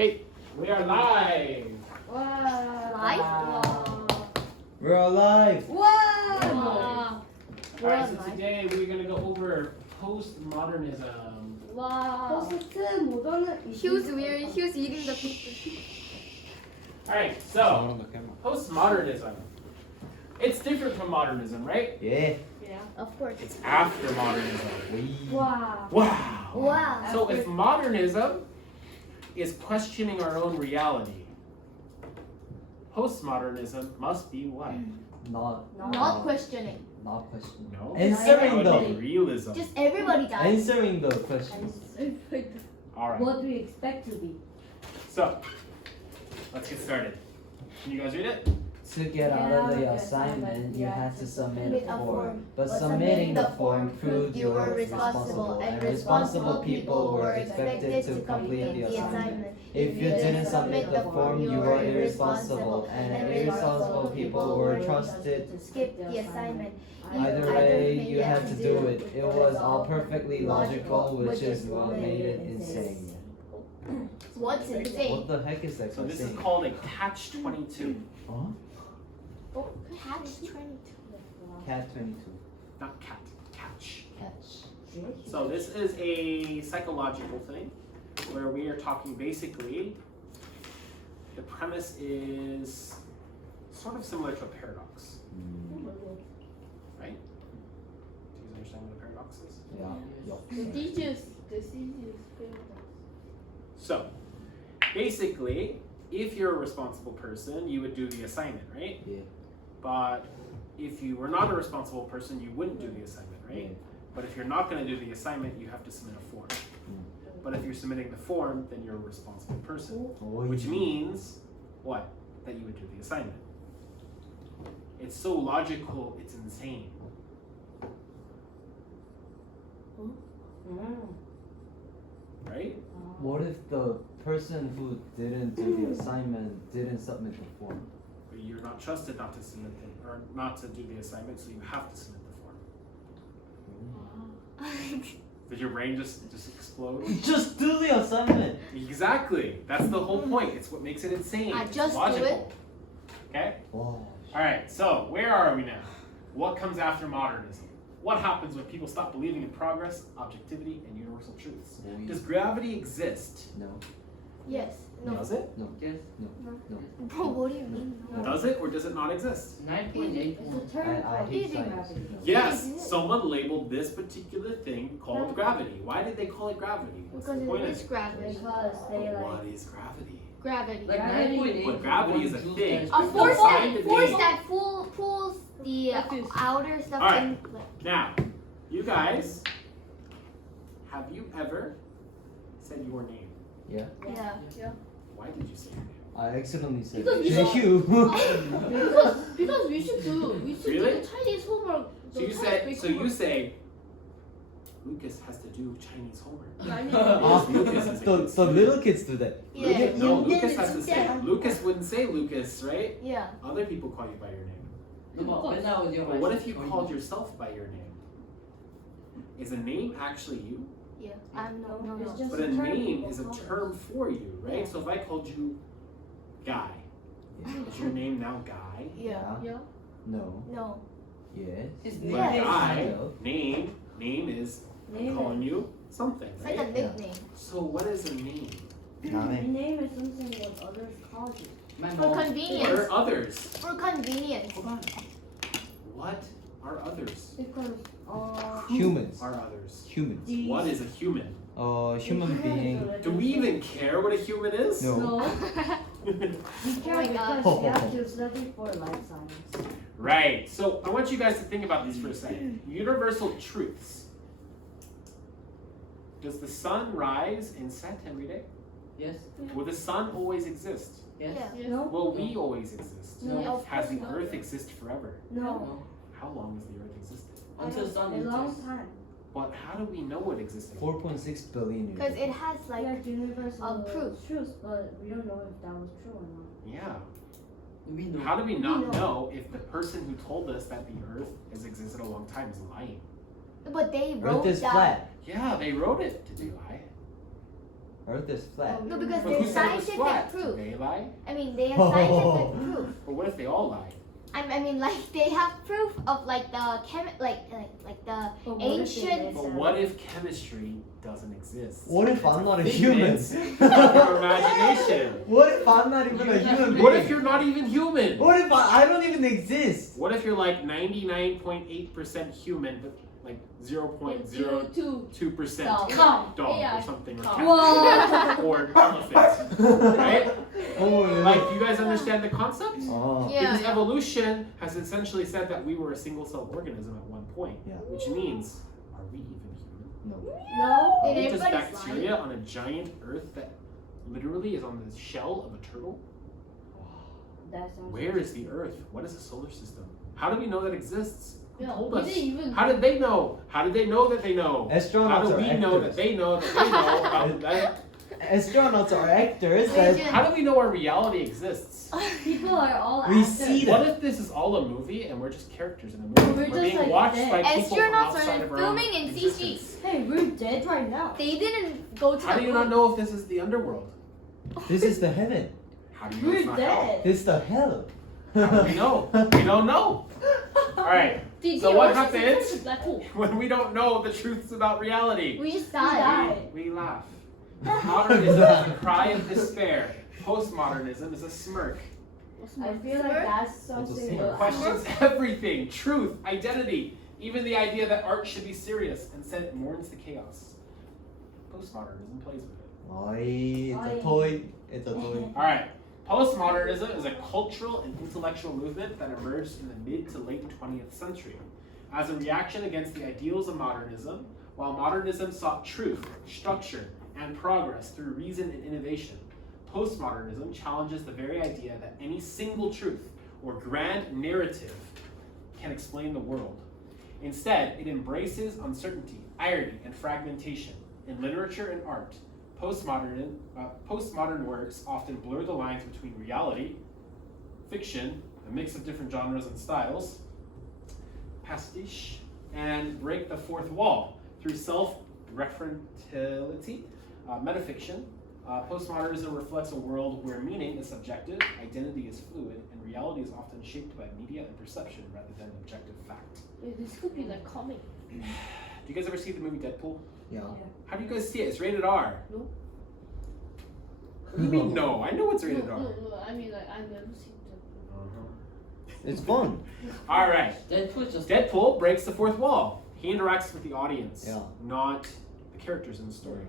Okay, we are live. Wow. Live? Wow. We're alive! Wow. Alright, so today we're gonna go over postmodernism. Wow. Hugh's eating the pizza. Alright, so postmodernism. It's different from modernism, right? Yeah. Yeah. Of course. It's after modernism. Wow. Wow. Wow. So if modernism is questioning our own reality, postmodernism must be what? Not questioning. Not questioning. No. Answering That would be the realism. Just everybody dies. answering the questions. Alright. What do we expect to be? So let's get started. Can you guys read it? To get out of the assignment, you had to submit a form. But submitting the form proved you were responsible, and responsible people were expected to complete the assignment. If you didn't submit the form, you were irresponsible, and irresponsible people were trusted. To skip the assignment. Either way, you had to do it. It was all perfectly logical, which is what made it insane. What's insane? What the heck is that? So this is called a catch-22. Huh? Catch 22. Cat 22. Not cat, catch. Catch. So this is a psychological thing where we are talking basically, the premise is sort of similar to a paradox, right? Do you understand what a paradox is? Yeah. So basically, if you're a responsible person, you would do the assignment, right? Yeah. But if you were not a responsible person, you wouldn't do the assignment, right? But if you're not going to do the assignment, you have to submit a form. But if you're submitting the form, then you're a responsible person, which means what? That you would do the assignment. It's so logical, it's insane. Right? What if the person who didn't do the assignment didn't submit the form? But you're not trusted not to submit or not to do the assignment, so you have to submit the form. Did your brain just explode? Just do the assignment! Exactly. That's the whole point. It's what makes it insane. I It's just do logical. it. Okay? Wow. Alright, so where are we now? What comes after modernism? What happens when people stop believing in progress, objectivity, and universal truths? Does gravity exist? No. Yes. No. Does it? No. Yes. Bro, what do you mean? No. Does it or does it not exist? 9.8. It's a term I called hate gravity. science. Yes, someone labeled this particular thing called gravity. Why did they call it gravity? What's the Because point it of is gravity. Because they But like. what is gravity? Gravity. Like Gravity. 9.8. But gravity is a thing. A force Find that the force name. that pulls the outer stuff Alright. in. Now, you guys, have you ever said your name? Yeah. Yeah. Why did you say your name? I accidentally said Because we JQ. Because we should do Really? the Chinese homework. So you say Lucas has to do Chinese homework. Lucas is a the kid. little kids do that. Yeah. No, Lucas has to say. Lucas wouldn't say Lucas, right? Yeah. Other people call you by your name. No, but when I was But what if you called yourself by your name? Is a name actually you? Yeah. I'm no. It's just But a a term name people is a call us. term for you, right? So if I called you Guy, is your name now Guy? Yeah. Yeah. No. No. Yes. His But name Yes. Guy, No. name is Name calling you something, It's like a right? nickname. So what is a name? Name. Name is something what others call you. My For mom. What convenience. are others? For convenience. Hold on. What are others? Because Humans. Are others? Humans. What is a human? Human being. Do we even care what a human is? No. No. We Oh care my God. because we have to study for life science. Right. So I want you guys to think about this for a second. Universal truths. Does the sun rise and set every day? Yes. Will the sun always exist? Yes. Yeah. No. Will we always exist? No. Of Has the course not. earth exist forever? No. No. How long has the earth existed? Until sun A long enters. time. But how do we know it existed? 4.6 billion years Because ago. it has like. Like universal proof. truth, but we don't know if that was true or not. Yeah. We know. How do we not We know. know if the person who told us that the earth has existed a long time is lying? But they Earth wrote is down. flat. Yeah, they wrote it to be lie. Earth is flat. No, because But who there's said it was scientific flat? proof. Did they lie? I mean, they have scientific proof. But what if they all lie? I mean, like they have proof of like the like the But what if they ancient. mess But up? what if chemistry doesn't exist? What if I'm not a Figment human? of your imagination. What if I'm not even a human being? What if you're not even human? What if I don't even exist? What if you're like 99.8% human, but like 0.02% Cow. dog Yeah. or something, or Cow. cat, or elephant, right? Oh, yeah. Like, do you guys understand the concept? Oh. Yeah. Because evolution has essentially said that we were a single-celled organism at one point, Yeah. which means, are we even human? No. Are Did we just everybody's bacteria on a giant Earth that literally is on the shell of a turtle? That sounds Where is the Earth? What is the solar system? How do we know that exists? Who told we us? didn't even. How did they know? How did they know that they know? How Astronauts do are we know that actors. they know that they know about that? Astronauts are actors. We That should- How do we know our reality exists? People are all We actors. see What them. if this is all a movie and we're just characters in a movie? We're just being like watched dead. by people from Astronauts outside are of our own filming in CG. existence. Hey, we're dead right now. They didn't go to How the do you not moon. know if this is the underworld? This is the heaven. How do you know it's We're not hell? dead. This is the hell. How do we know? We don't know. Alright, Did so you what watch happens the black hole? when we don't know the truths about reality? We just We died. died. We laugh. Modernism is a cry of despair. Postmodernism is a smirk. I feel like that's something. It questions everything, truth, identity, even the idea that art should be serious, and said it mourns the chaos. Postmodernism plays with it. Oi, it's a Oi. toy. It's a toy. Alright, postmodernism is a cultural and intellectual movement that emerged in the mid to late 20th century. As a reaction against the ideals of modernism, while modernism sought truth, structure, and progress through reason and innovation, postmodernism challenges the very idea that any single truth or grand narrative can explain the world. Instead, it embraces uncertainty, irony, and fragmentation. In literature and art, postmodern works often blur the lines between reality, fiction, a mix of different genres and styles, pastiche, and break the fourth wall through self-referentiality, metafiction. Postmodernism reflects a world where meaning is subjective, identity is fluid, and reality is often shaped by media and perception rather than objective fact. This could be like comic. Do you guys ever see the movie Deadpool? Yeah. How do you guys see it? It's rated R. No. What do you mean no? I know it's rated R. No, I mean like I've never seen that. It's fun. All right. Deadpool just Deadpool breaks the fourth wall. He interacts with the audience, Yeah. not the characters in the story.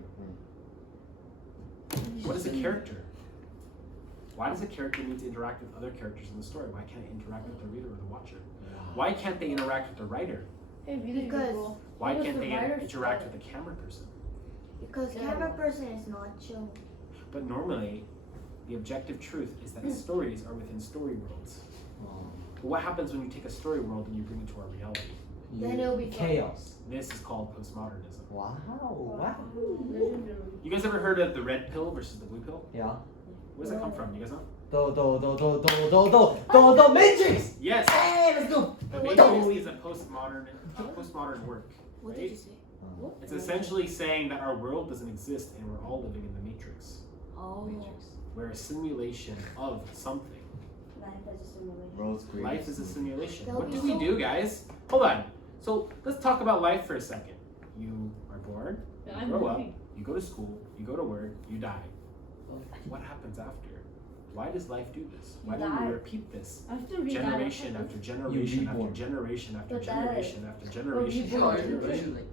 What is a character? Why does a character need to interact with other characters in the story? Why can't it interact with the reader or the watcher? Why can't they interact with the writer? Hey, really Because- cool. Why Because can't the they writer's interact fault. with the camera person? Because camera person is not shown. But normally, the objective truth is that stories are within story worlds. But what happens when you take a story world and you bring it to our reality? Then it'll be fun. chaos. This is called postmodernism. Wow. Wow. Legendary. You guys ever heard of the red pill versus the blue pill? Yeah. Where does that come from? You guys know? The Matrix. Yes. Hey, let's go. The What Matrix did is a postmodern work. What did Right? you say? It's essentially saying that our world doesn't exist and we're all living in the Matrix. Oh. We're a simulation of something. Life as a simulation. Rose green. Life is a simulation. That What would do be we so- do, guys? Hold on. So let's talk about life for a second. You are born, Yeah, you grow up, you go to school, you go to work, you die. What happens after? Why does life do this? Why do Die. we repeat this? After we Generation after generation after reborn. generation after But that- generation after generation reborn. after generation.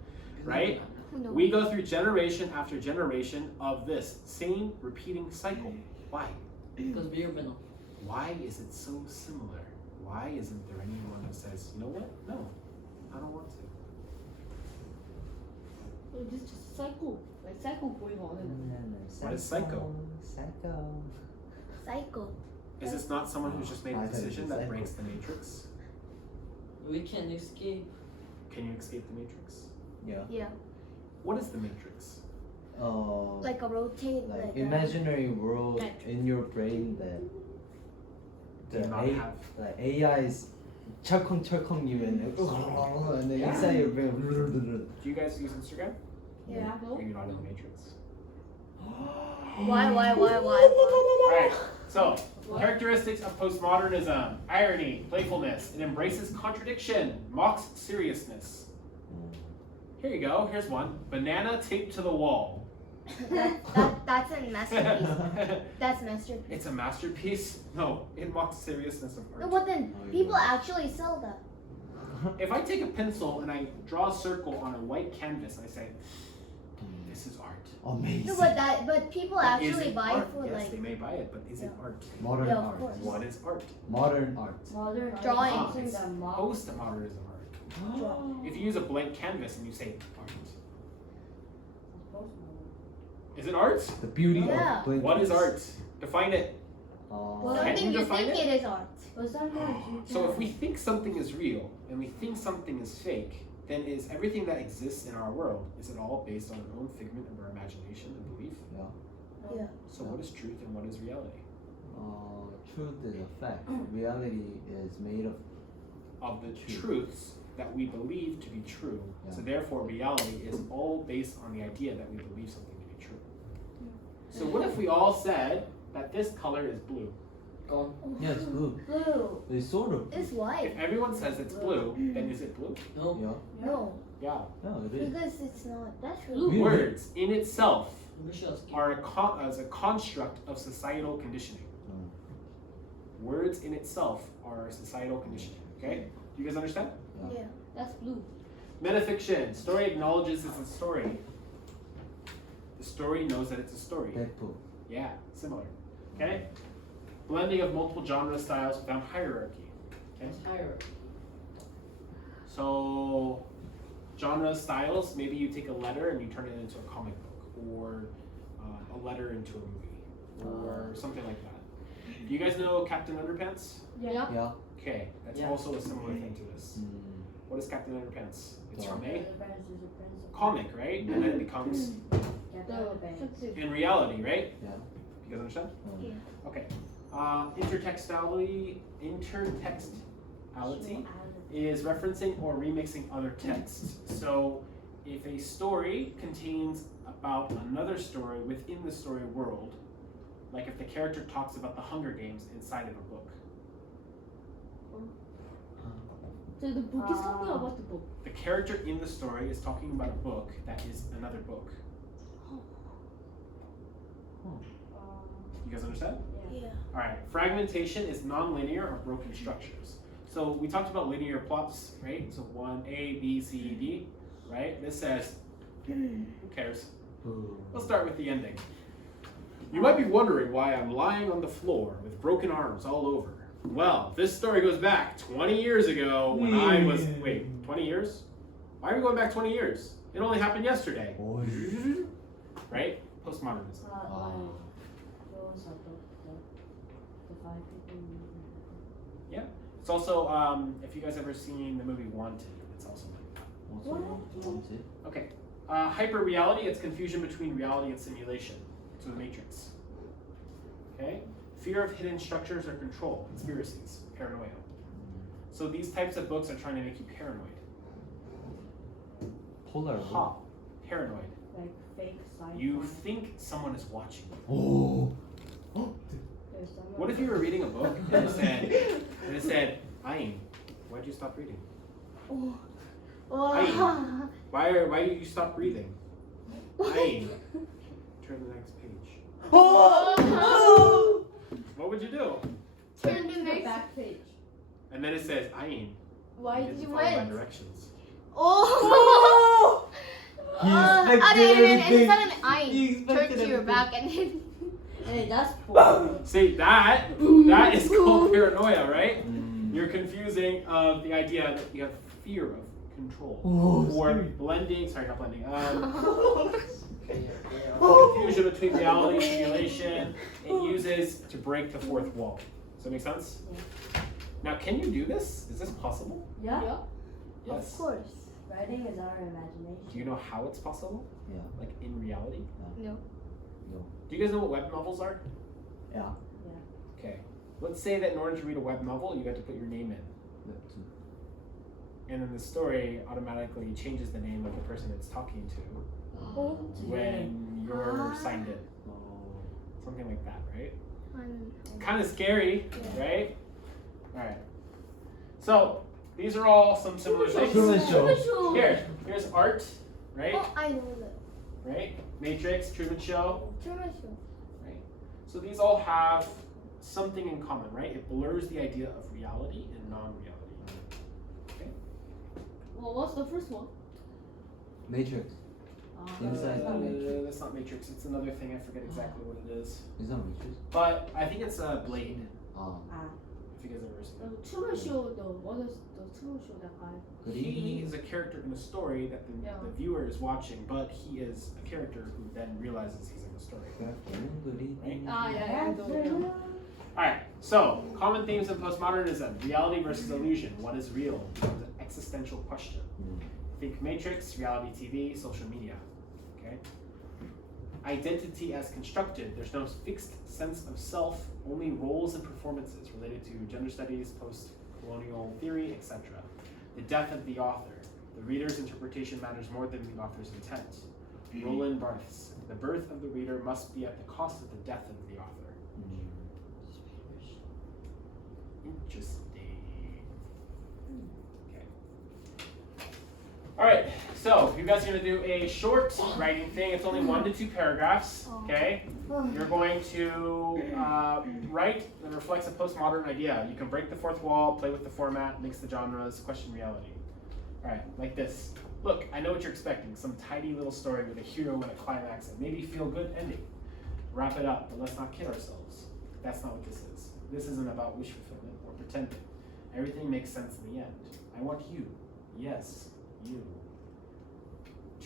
Right? Who knows? We go through generation after generation of this same repeating cycle. Why? because we're venom. Why is it so similar? Why isn't there anyone that says, you know what? No, I don't want to. This is just cycle. Like cycle going on. What is psycho? Psycho. Cycle. Is this not someone who's just made I a thought it decision was that cycle. breaks the matrix? We can escape. Can you escape the matrix? Yeah. Yeah. What is the matrix? Like a rotate. like Like imaginary world Matrix. in your brain that Do you the not A, have? like AI is 철컹철컹 you and then Yeah. inside your brain. Do you guys use Instagram? Yeah. No. Are you not in the matrix? Why? Alright, so characteristics of postmodernism: irony, playfulness. It embraces contradiction, mocks seriousness. Here you go, here's one. Banana taped to the wall. That's a masterpiece. That's masterpiece. It's a masterpiece? No, it mocks seriousness of No, art. but then people actually sell that. If I take a pencil and I draw a circle on a white canvas, I say, this is art. Amazing. No, but people Is actually it buy art? for yes, like they may buy it, but is it art? Modern Yeah, of art. course. What is art? Modern art. Modern Drawing. art It's is a mock. postmodernism art. If you use a blank canvas and you say art, is it art? The beauty Yeah. of blank What is canvas. art? Define it. Well, Can something you you define think it? it is art. But sometimes you So if can- we think something is real and we think something is fake, then is everything that exists in our world, is it all based on our own figment of our imagination and belief? Yeah. So what is truth and what is reality? Truth is a fact. Reality is made of The Truth. truths that we believe to be true. So Yeah. therefore reality is all based on the idea that we believe something to be true. So what if we all said that this color is blue? Gone. yeah, it's blue. Blue. It's sort of blue. It's white. If everyone says it's blue, then is it blue? No. Yeah, No, Yeah. yeah, it is. because it's not. That's Blue. true. Words in itself We should skip. are as a construct of societal conditioning. Words in itself are societal conditioning. Okay? Do you guys understand? Yeah. That's blue. Metafiction. Story acknowledges it's a story. The story knows that it's a story. Deadpool. Yeah, similar. Okay? Blending of multiple genre styles without hierarchy. Okay? Hierarchy. So, genre styles, maybe you take a letter and you turn it into a comic book, or a letter into a movie, or something like that. Do you guys know Captain Underpants? Yeah. Yeah. Okay, that's Yeah. also a similar thing to this. Mm. What is Captain Underpants? It's Yeah. from a There's a principle. comic, right? And then it becomes in reality, right? Yeah. You guys understand? Yeah. Okay. Intertextuality is referencing or remixing other texts. So if a story contains about another story within the story world, like if the character talks about the Hunger Games inside of a book, So the book is talking about the book. the character in the story is talking about a book that is another book. You guys understand? Yeah. All right. Fragmentation is nonlinear or broken structures. So we talked about linear plots, right? So 1, A, B, C, D, right? This says, who cares? Let's start with the ending. You might be wondering why I'm lying on the floor with broken arms all over. Well, this story goes back 20 years ago when I was, wait, 20 years? Why are we going back 20 years? It only happened yesterday. Right? Postmodernism. It's also, if you guys ever seen the movie Wanted, it's also like that. Okay. Hyper reality, it's confusion between reality and simulation. So the Matrix. Okay. Fear of hidden structures or control, conspiracies, paranoia. So these types of books are trying to make you paranoid. Polar. Ha. Paranoid. Like fake sci-fi. You think someone is watching you. Oh. There's someone- What if you were reading a book and it said, Ayn, why'd you stop reading? Wow. Why did you stop breathing? Ayn, turn to the next page. What would you do? Turn to to the next. back page. And then it says, Ayn, Why did didn't you follow my win? directions. Oh. He Okay, expected and everything. instead of He I turn expected to your everything. back and then Hey, that's boring. See, that is called paranoia, right? You're confusing the idea that you have fear of control. Or blending, sorry, not blending. Confusion between reality and simulation. It uses to break the fourth wall. Does that make sense? Now, can you do this? Is this possible? Yeah? Yes. of course. Writing is our imagination. Do you know how it's possible? Yeah. Like in reality? No. Do you guys know what web novels are? Yeah. Okay. Let's say that in order to read a web novel, you have to put your name in. And then the story automatically changes the name of the person it's talking to when you're signed in. Something like that, right? 한 Kind of scary, right? All right. So these are all some similar things. Truman Show. Here's art, right? I know that. Right? Matrix, Truman Show, Truman Show. right? So these all have something in common, right? It blurs the idea of reality and non-reality. Well, what's the first one? Matrix. Inside the Matrix. That's not Matrix. It's another thing. I forget exactly what it is. Is that Matrix? But I think it's a Blade. 아, If you guys ever seen it. Truman Show, what is the Truman Show, that guy? good He evening. is a character in a story that the viewer is watching, but he is a character who then realizes he's in the story. Good afternoon, good evening. Ah, yeah, I know, yeah. Alright, so common themes in postmodernism: reality versus illusion. What is real? Becomes an existential question. Think Matrix, reality TV, social media. Okay. Identity as constructed. There's no fixed sense of self, only roles and performances related to gender studies, post-colonial theory, etc. The death of the author. The reader's interpretation matters more than the author's intent. Roland Barthes. The birth of the reader must be at the cost of the death of the author. Interesting. Okay. Alright, so you guys are going to do a short writing thing. It's only 1 to 2 paragraphs. Okay? You're going to write that reflects a postmodern idea. You can break the fourth wall, play with the format, mix the genres, question reality. Alright, like this. Look, I know what you're expecting. Some tidy little story with a hero and a climax and maybe feel good ending. Wrap it up, but let's not kid ourselves. That's not what this is. This isn't about wish fulfillment or pretending. Everything makes sense in the end. I want you, yes, you,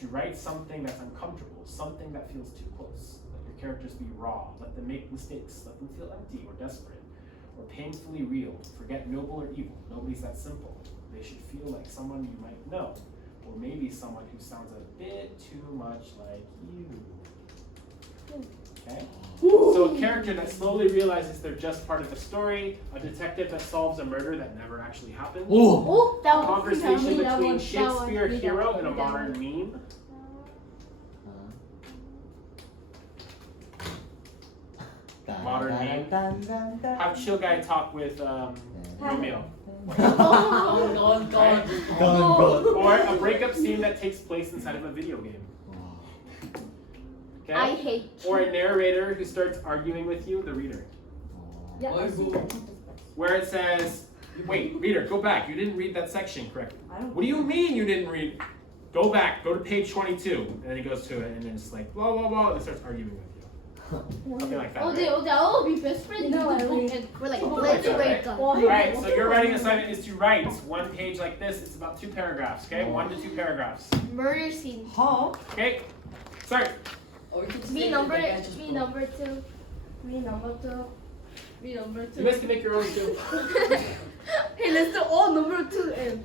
to write something that's uncomfortable, something that feels too close. Let your characters be raw. Let them make mistakes. Let them feel empty or desperate or painfully real. Forget noble or evil. Nobody's that simple. They should feel like someone you might know, or maybe someone who sounds a bit too much like you. Okay? So a character that slowly realizes they're just part of the story, a detective that solves a murder that never actually happened, Oh, that a was conversation that between one, Shakespeare that one, hero that and a one. modern meme. Modern meme. Have chill guy talk with Romeo. Gone. Or a breakup scene that takes place inside of a video game. Okay? I hate Or a narrator who starts arguing with you, the reader. Yeah, I see that. Where it says, wait, reader, go back. You didn't read that section correctly. I don't. What do you mean you didn't read? Go back, go to page 22. And then he goes to it and then it's like, blah, blah, blah, and starts arguing with you. Something like that. Oh, Right? they all be best friends. You know what I mean? And We're like, Something let's like that, break right? up. Alright, so your writing assignment is to write one page like this. It's about 2 paragraphs, okay? 1 to 2 paragraphs. Murder scene. Okay? Start. Or we can just Me take number, the guy just me broke. number 2. Me number 2. Me number You 2. guys can make your own too. Hey, let's do all number 2 and